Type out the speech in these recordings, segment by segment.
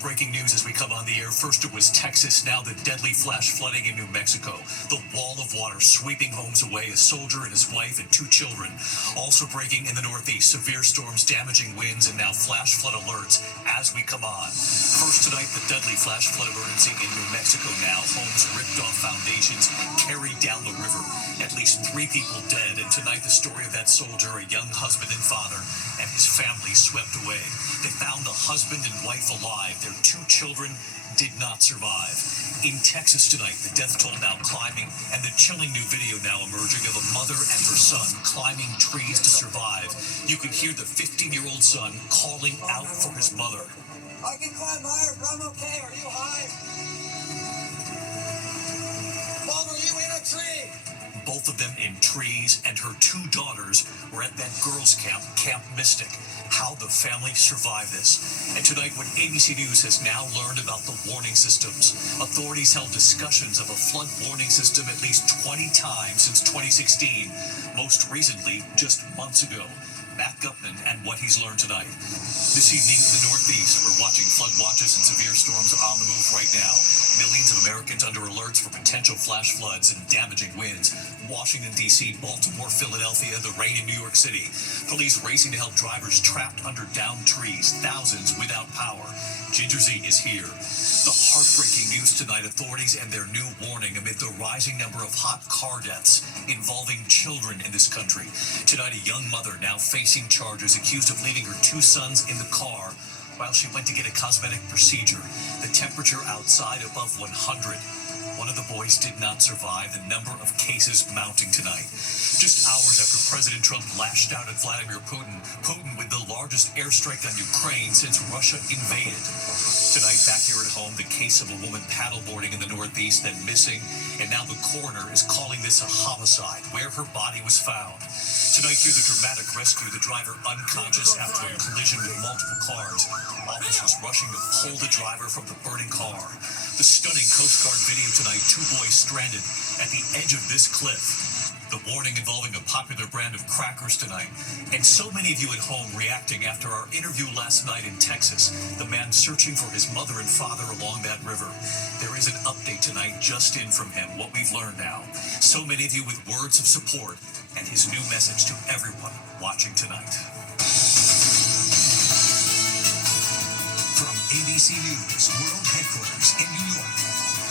breaking news as we come on the air. First it was Texas, now the deadly flash flooding in New Mexico. The wall of water sweeping homes away, a soldier and his wife and 2 children. Also breaking in the Northeast, severe storms, damaging winds, and now flash flood alerts as we come on. First tonight, the deadly flash flood emergency in New Mexico now. Homes ripped off, foundations carried down the river. At least 3 people dead, and tonight the story of that soldier, a young husband and father, and his family swept away. They found the husband and wife alive. Their 2 children did not survive. In Texas tonight, the death toll now climbing, and the chilling new video now emerging of a mother and her son climbing trees to survive. You can hear the 15-year-old son calling out for his mother. I can climb higher, but I'm okay. Are you high? Mom, are you in a tree? Both of them in trees, and her 2 daughters were at that girls' camp, Camp Mystic. How the family survived this. And tonight, when ABC News has now learned about the warning systems, authorities held discussions of a flood warning system at least 20 times since 2016. Most recently, just months ago. Matt Gutman and what he's learned tonight. This evening in the Northeast, we're watching flood watches and severe storms on the move right now. Millions of Americans under alerts for potential flash floods and damaging winds. Washington, D.C., Baltimore, Philadelphia, the rain in New York City. Police racing to help drivers trapped under downed trees, thousands without power. Ginger Z is here. The heartbreaking news tonight, authorities and their new warning amid the rising number of hot car deaths involving children in this country. Tonight, a young mother now facing charges, accused of leaving her 2 sons in the car while she went to get a cosmetic procedure. The temperature outside above 100. One of the boys did not survive. The number of cases mounting tonight. Just hours after President Trump lashed out at Vladimir Putin, with the largest airstrike on Ukraine since Russia invaded. Tonight, back here at home, the case of a woman paddleboarding in the Northeast, then missing, and now the coroner is calling this a homicide, where her body was found. Tonight, hear the dramatic rescue, the driver unconscious after a collision with multiple cars. Officers rushing to pull the driver from the burning car. The stunning Coast Guard video tonight, 2 boys stranded at the edge of this cliff. The warning involving a popular brand of crackers tonight. And so many of you at home reacting after our interview last night in Texas, the man searching for his mother and father along that river. There is an update tonight just in from him, what we've learned now. So many of you with words of support and his new message to everyone watching tonight. From ABC News World Headquarters in New York,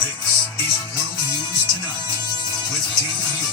this is World News Tonight with David Muir.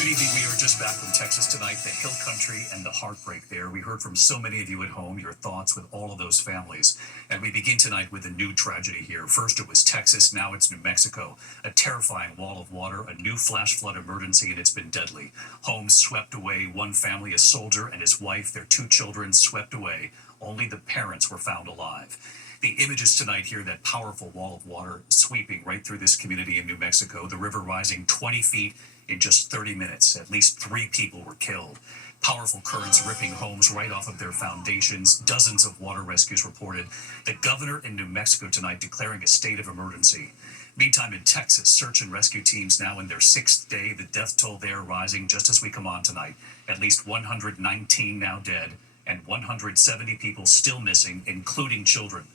Good evening. We are just back from Texas tonight, the hill country and the heartbreak there. We heard from so many of you at home, your thoughts with all of those families. And we begin tonight with a new tragedy here. First it was Texas, now it's New Mexico. A terrifying wall of water, a new flash flood emergency, and it's been deadly. Homes swept away, 1 family, a soldier and his wife, their 2 children swept away. Only the parents were found alive. The images tonight here, that powerful wall of water sweeping right through this community in New Mexico, the river rising 20 feet in just 30 minutes. At least 3 people were killed. Powerful currents ripping homes right off of their foundations. Dozens of water rescues reported. The governor in New Mexico tonight declaring a state of emergency. Meantime, in Texas, search and rescue teams now in their 6th day. The death toll there rising just as we come on tonight. At least 119 now dead and 170 people still missing, including children.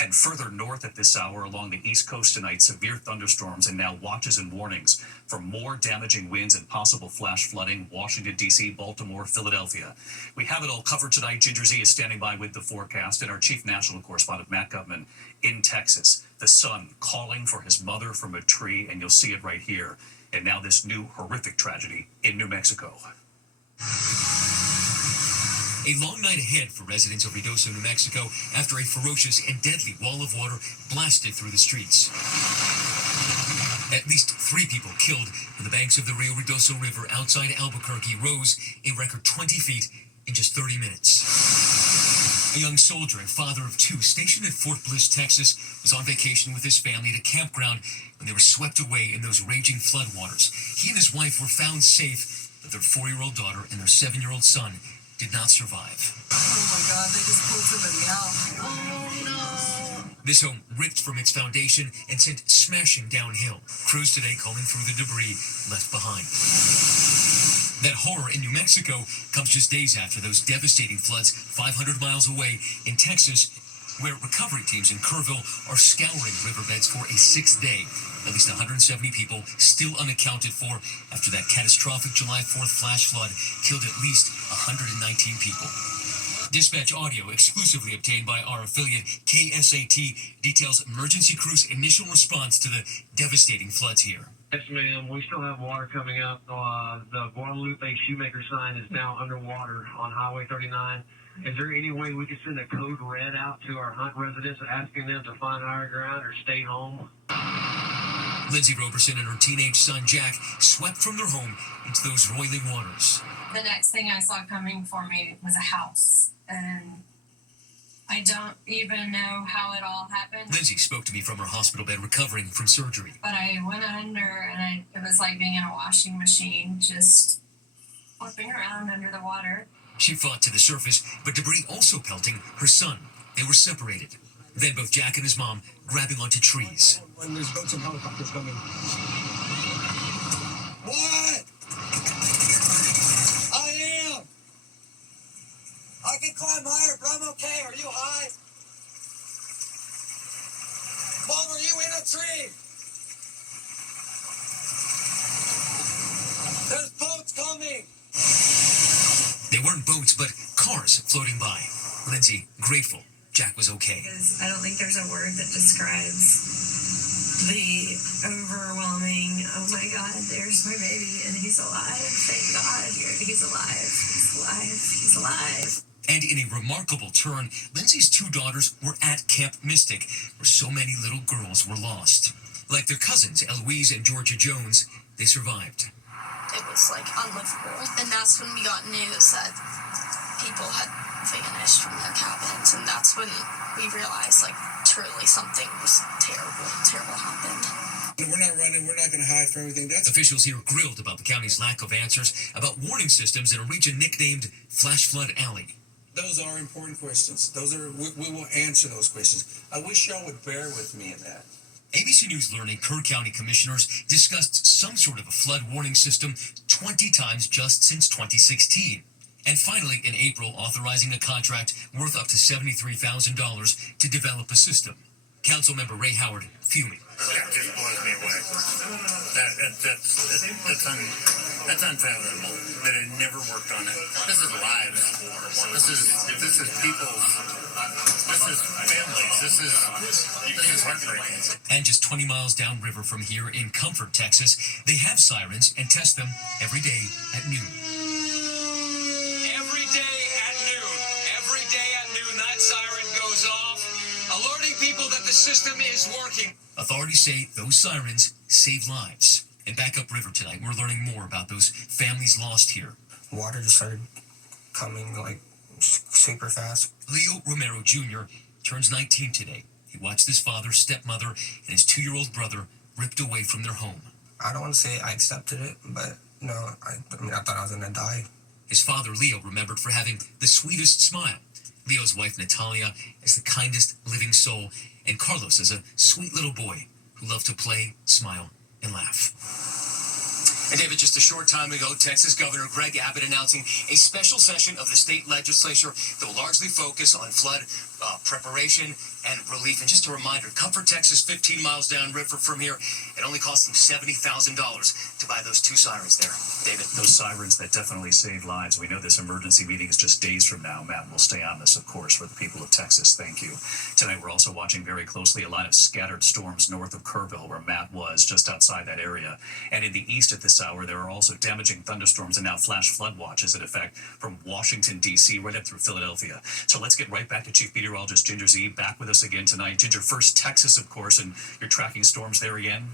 And further north at this hour along the East Coast tonight, severe thunderstorms and now watches and warnings for more damaging winds and possible flash flooding. Washington, D.C., Baltimore, Philadelphia. We have it all covered tonight. Ginger Z is standing by with the forecast, and our chief national correspondent, Matt Gutman, in Texas. The son calling for his mother from a tree, and you'll see it right here. And now this new horrific tragedy in New Mexico. A long night ahead for residents of Ruidoso, New Mexico, after a ferocious and deadly wall of water blasted through the streets. At least 3 people killed when the banks of the Rio Ruidoso River outside Albuquerque rose a record 20 feet in just 30 minutes. A young soldier and father of 2 stationed at Fort Bliss, Texas, was on vacation with his family at a campground when they were swept away in those raging floodwaters. He and his wife were found safe, but their 4-year-old daughter and their 7-year-old son did not survive. Oh my God, they just pulled somebody out. Oh no. This home ripped from its foundation and sent smashing downhill. Crews today combing through the debris left behind. That horror in New Mexico comes just days after those devastating floods 500 miles away in Texas. where recovery teams in Kerrville are scouring riverbeds for a sixth day. At least 170 people still unaccounted for after that catastrophic July 4th flash flood killed at least 119 people. Dispatch audio exclusively obtained by our affiliate KSAT details emergency crews' initial response to the devastating floods here. Yes, ma'am. We still have water coming up. The Guadalupe Shoemaker sign is now underwater on Highway 39. Is there any way we could send a code red out to our Hunt residents asking them to find higher ground or stay home? Lindsay Roberson and her teenage son Jack swept from their home into those roiling waters. The next thing I saw coming for me was a house, and I don't even know how it all happened. Lindsay spoke to me from her hospital bed recovering from surgery. But I went under, and it was like being in a washing machine, just flipping around under the water. She fought to the surface, but debris also pelting her son. They were separated. Then both Jack and his mom grabbing onto trees. When there's boats and helicopters coming. What? I am. I can climb higher, but I'm okay. Are you high? Mom, are you in a tree? There's boats coming. They weren't boats, but cars floating by. Lindsay, grateful Jack was okay. Because I don't think there's a word that describes the overwhelming, oh my God, there's my baby, and he's alive. Thank God, he's alive. He's alive. He's alive. And in a remarkable turn, Lindsay's two daughters were at Camp Mystic, where so many little girls were lost. Like their cousins, Eloise and Georgia Jones, they survived. It was like unlivable. And that's when we got news that people had vanished from their cabins, and that's when we realized like truly something was terrible happened. We're not running. We're not going to hide from everything. Officials here grilled about the county's lack of answers about warning systems in a region nicknamed Flash Flood Alley. Those are important questions. We will answer those questions. I wish y'all would bear with me in that. ABC News learning Kerr County commissioners discussed some sort of a flood warning system 20 times just since 2016. And finally, in April, authorizing a contract worth up to $73,000 to develop a system. Councilmember Ray Howard fuming. That just blows me away. That's unfathomable that it never worked on it. This is lives. This is people's. This is families. This is heartbreaking. And just 20 miles downriver from here in Comfort, Texas, they have sirens and test them every day at noon. Every day at noon, that siren goes off, alerting people that the system is working. Authorities say those sirens save lives. And back upriver tonight, we're learning more about those families lost here. Water just started coming like super fast. Leo Romero Jr. turns 19 today. He watched his father, stepmother, and his 2-year-old brother ripped away from their home. I don't want to say I accepted it, but no, I thought I was going to die. His father, Leo, remembered for having the sweetest smile. Leo's wife, Natalia, is the kindest living soul, and Carlos is a sweet little boy who loved to play, smile, and laugh. And David, just a short time ago, Texas Governor Greg Abbott announcing a special session of the state legislature that will largely focus on flood preparation and relief. And just a reminder, Comfort, Texas, 15 miles downriver from here, it only cost them $70,000 to buy those 2 sirens there. David. Those sirens that definitely save lives. We know this emergency meeting is just days from now. Matt will stay on this, of course, for the people of Texas. Thank you. Tonight, we're also watching very closely a line of scattered storms north of Kerrville, where Matt was, just outside that area. And in the east at this hour, there are also damaging thunderstorms and now flash flood watches in effect from Washington, D.C., right up through Philadelphia. So let's get right back to Chief Meteorologist Ginger Zee, back with us again tonight. Ginger, first Texas, of course, and you're tracking storms there again?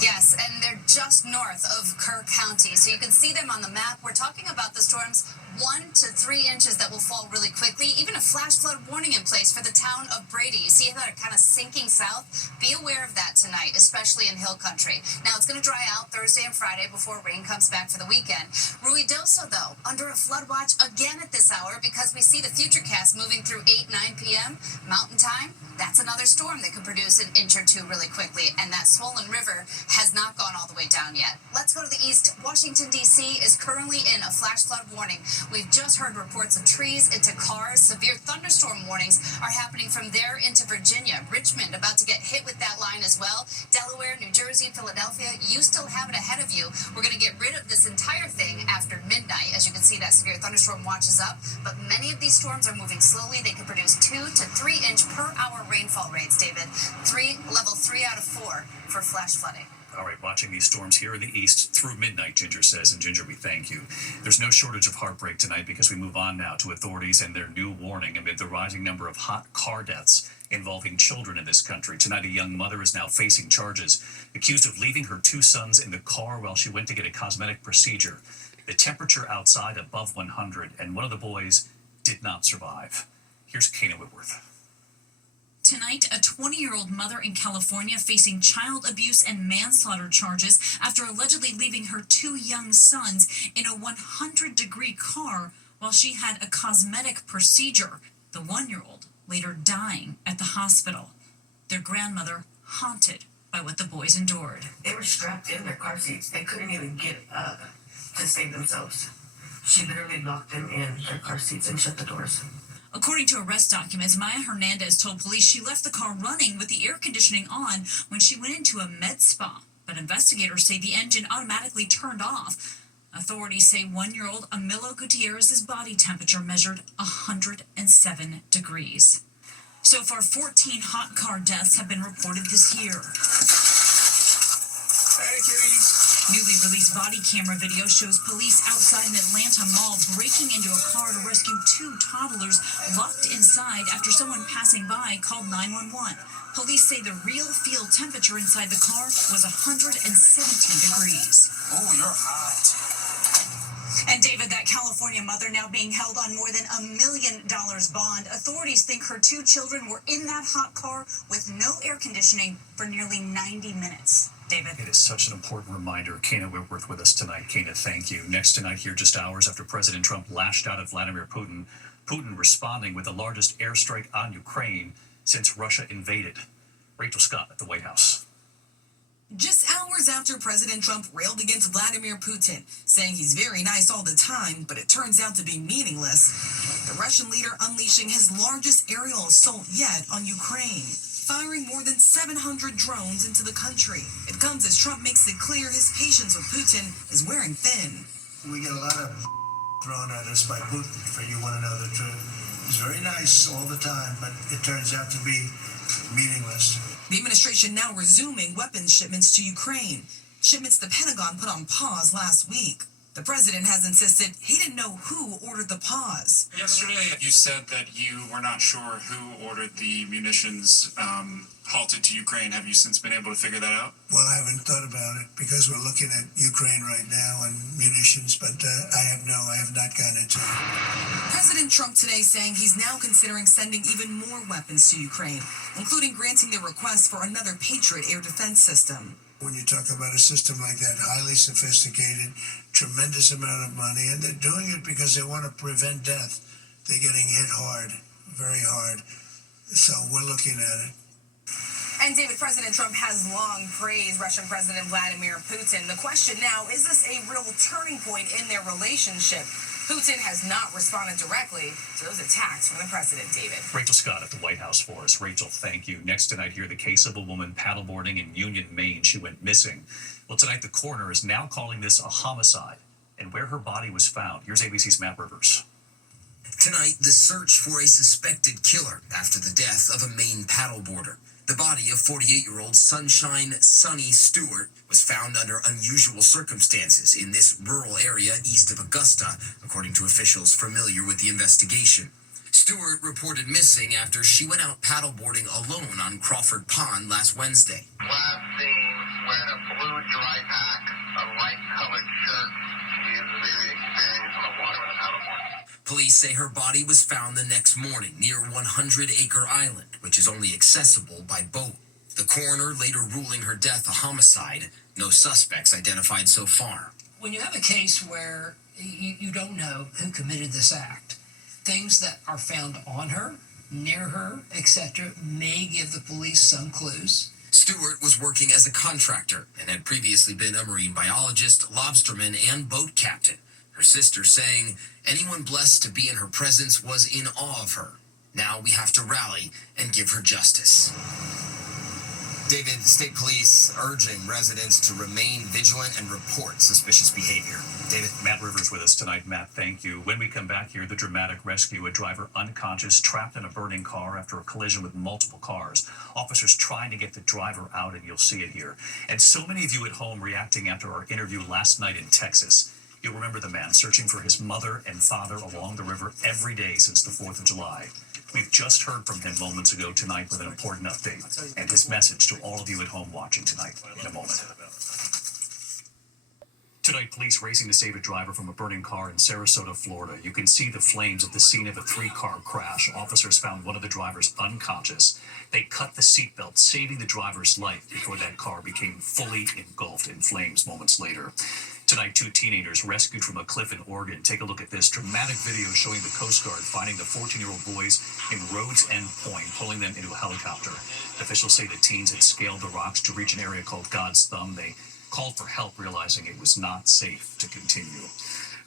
Yes, and they're just north of Kerr County, so you can see them on the map. We're talking about the storms 1 to 3 inches that will fall really quickly. Even a flash flood warning in place for the town of Brady. You see how they're kind of sinking south? Be aware of that tonight, especially in Hill Country. Now, it's going to dry out Thursday and Friday before rain comes back for the weekend. Ruidoso Also, though, under a flood watch again at this hour because we see the Futurecast moving through 8, 9 p.m. Mountain Time. That's another storm that could produce an inch or two really quickly, and that swollen river has not gone all the way down yet. Let's go to the east. Washington, D.C. is currently in a flash flood warning. We've just heard reports of trees into cars. Severe thunderstorm warnings are happening from there into Virginia. Richmond about to get hit with that line as well. Delaware, New Jersey, Philadelphia, you still have it ahead of you. We're going to get rid of this entire thing after midnight. As you can see, that severe thunderstorm watch is up, but many of these storms are moving slowly. They can produce 2 to 3 inch per hour rainfall rates, David. Level 3 out of 4 for flash flooding. All right, watching these storms here in the east through midnight, Ginger says. And Ginger, we thank you. There's no shortage of heartbreak tonight because we move on now to authorities and their new warning amid the rising number of hot car deaths involving children in this country. Tonight, a young mother is now facing charges, accused of leaving her 2 sons in the car while she went to get a cosmetic procedure. The temperature outside above 100, and one of the boys did not survive. Here's Kana Whitworth. Tonight, a 20-year-old mother in California facing child abuse and manslaughter charges after allegedly leaving her 2 young sons in a 100-degree car while she had a cosmetic procedure. The 1-year-old later dying at the hospital. Their grandmother haunted by what the boys endured. They were strapped in their car seats. They couldn't even get up to save themselves. She literally locked them in their car seats and shut the doors. According to arrest documents, Maya Hernandez told police she left the car running with the air conditioning on when she went into a med spa. But investigators say the engine automatically turned off. Authorities say 1-year-old Amilo Gutierrez's body temperature measured 107 degrees. So far, 14 hot car deaths have been reported this year. Hey, kitties. Newly released body camera video shows police outside an Atlanta mall breaking into a car to rescue 2 toddlers locked inside after someone passing by called 911. Police say the real field temperature inside the car was 117 degrees. Oh, you're hot. And David, that California mother now being held on more than $1 million bond. Authorities think her 2 children were in that hot car with no air conditioning for nearly 90 minutes. David. It is such an important reminder. Kana Whitworth with us tonight. Kana, thank you. Next tonight here, just hours after President Trump lashed out at Vladimir Putin. Putin responding with the largest airstrike on Ukraine since Russia invaded. Rachel Scott at the White House. Just hours after President Trump railed against Vladimir Putin, saying he's very nice all the time, but it turns out to be meaningless. The Russian leader unleashing his largest aerial assault yet on Ukraine, firing more than 700 drones into the country. It comes as Trump makes it clear his patience with Putin is wearing thin. We get a lot of thrown at us by Putin, for you want to know the truth. He's very nice all the time, but it turns out to be meaningless. The administration now resuming weapons shipments to Ukraine, shipments the Pentagon put on pause last week. The president has insisted he didn't know who ordered the pause. Yesterday, you said that you were not sure who ordered the munitions halted to Ukraine. Have you since been able to figure that out? Well, I haven't thought about it because we're looking at Ukraine right now and munitions, but I have not gone into it. President Trump today saying he's now considering sending even more weapons to Ukraine, including granting their request for another Patriot air defense system. When you talk about a system like that, highly sophisticated, tremendous amount of money, and they're doing it because they want to prevent death. They're getting hit hard, very hard. So we're looking at it. And David, President Trump has long praised Russian President Vladimir Putin. The question now, is this a real turning point in their relationship? Putin has not responded directly to those attacks from the president, David. Rachel Scott at the White House for us. Rachel, thank you. Next tonight here, the case of a woman paddleboarding in Union, Maine. She went missing. Well, tonight the coroner is now calling this a homicide and where her body was found. Here's ABC's Matt Rivers. Tonight, the search for a suspected killer after the death of a Maine paddleboarder. The body of 48-year-old Sunshine Sunny Stewart was found under unusual circumstances in this rural area east of Augusta, according to officials familiar with the investigation. Stewart reported missing after she went out paddleboarding alone on Crawford Pond last Wednesday. Last seen wearing a blue dry pack, a light-colored shirt. She is very experienced on the water with a paddleboard. Police say her body was found the next morning near 100 Acre Island, which is only accessible by boat. The coroner later ruling her death a homicide. No suspects identified so far. When you have a case where you don't know who committed this act. Things that are found on her, near her, etc., may give the police some clues. Stewart was working as a contractor and had previously been a marine biologist, lobsterman, and boat captain. Her sister saying anyone blessed to be in her presence was in awe of her. Now we have to rally and give her justice. David, state police urging residents to remain vigilant and report suspicious behavior. David? Matt Rivers with us tonight. Matt, thank you. When we come back here, the dramatic rescue, a driver unconscious, trapped in a burning car after a collision with multiple cars. Officers trying to get the driver out, and you'll see it here. And so many of you at home reacting after our interview last night in Texas. You'll remember the man searching for his mother and father along the river every day since the 4th of July. We've just heard from him moments ago tonight with an important update and his message to all of you at home watching tonight in a moment. Tonight, police racing to save a driver from a burning car in Sarasota, Florida. You can see the flames at the scene of a 3-car crash. Officers found one of the drivers unconscious. They cut the seatbelt, saving the driver's life before that car became fully engulfed in flames moments later. Tonight, 2 teenagers rescued from a cliff in Oregon. Take a look at this dramatic video showing the Coast Guard finding the 14-year-old boys in Rhodes End Point, pulling them into a helicopter. Officials say the teens had scaled the rocks to reach an area called God's Thumb. They called for help, realizing it was not safe to continue.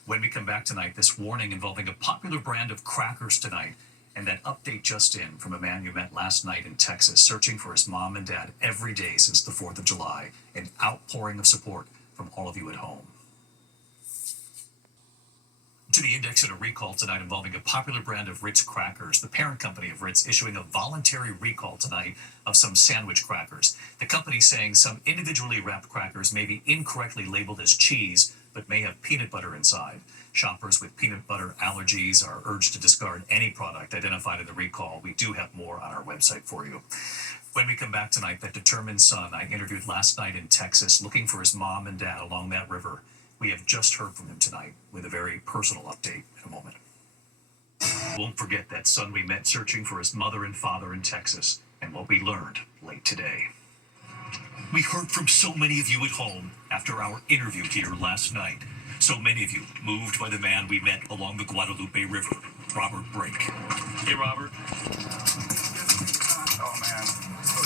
When we come back tonight, this warning involving a popular brand of crackers tonight, and that update just in from a man you met last night in Texas, searching for his mom and dad every day since the 4th of July. An outpouring of support from all of you at home. To the index and a recall tonight involving a popular brand of Ritz crackers. The parent company of Ritz issuing a voluntary recall tonight of some sandwich crackers. The company saying some individually wrapped crackers may be incorrectly labeled as cheese, but may have peanut butter inside. Shoppers with peanut butter allergies are urged to discard any product identified in the recall. We do have more on our website for you. When we come back tonight, that determined son I interviewed last night in Texas, looking for his mom and dad along that river. We have just heard from him tonight with a very personal update in a moment. Won't forget that son we met searching for his mother and father in Texas, and what we learned late today. We heard from so many of you at home after our interview here last night. So many of you moved by the man we met along the Guadalupe River, Robert Brink. Hey, Robert. Oh, man.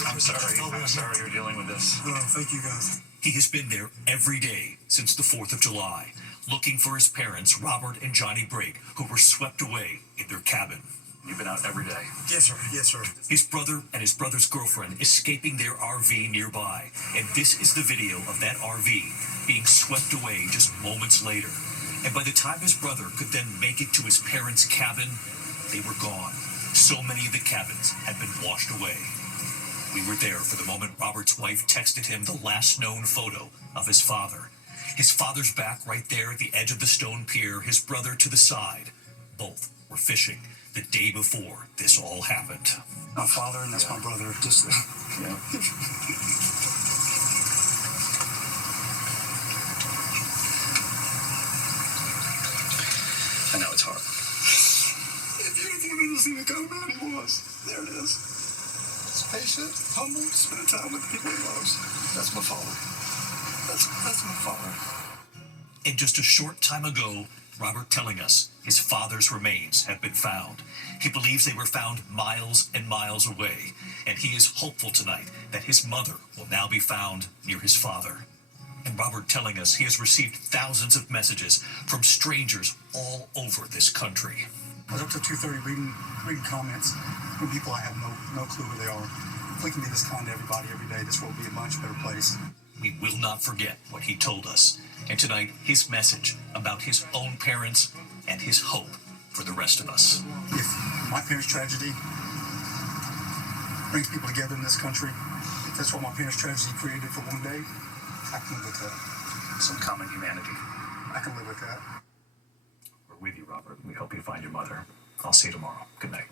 I'm sorry you're dealing with this. Oh, thank you, guys. He has been there every day since the 4th of July, looking for his parents, Robert and Johnny Brink, who were swept away in their cabin. You've been out every day. Yes, sir. Yes, sir. His brother and his brother's girlfriend escaping their RV nearby. And this is the video of that RV being swept away just moments later. And by the time his brother could then make it to his parents' cabin, they were gone. So many of the cabins had been washed away. We were there for the moment Robert's wife texted him the last known photo of his father. His father's back right there at the edge of the stone pier, his brother to the side. Both were fishing the day before this all happened. My father and that's my brother. Just, yeah. I know it's hard. If you wanted to see the kind of man he was, there it is. He's patient, humble, spending time with the people he loves. That's my father. That's my father. And just a short time ago, Robert telling us his father's remains have been found. He believes they were found miles and miles away, and he is hopeful tonight that his mother will now be found near his father. And Robert telling us he has received thousands of messages from strangers all over this country. I was up to 2:30 reading comments from people I have no clue who they are. If we can be this kind to everybody every day, this world will be a much better place. We will not forget what he told us. And tonight, his message about his own parents and his hope for the rest of us. If my parents' tragedy brings people together in this country, if that's what my parents' tragedy created for one day, I can live with that. Some common humanity. I can live with that. We're with you, Robert. We hope you find your mother. I'll see you tomorrow. Good night.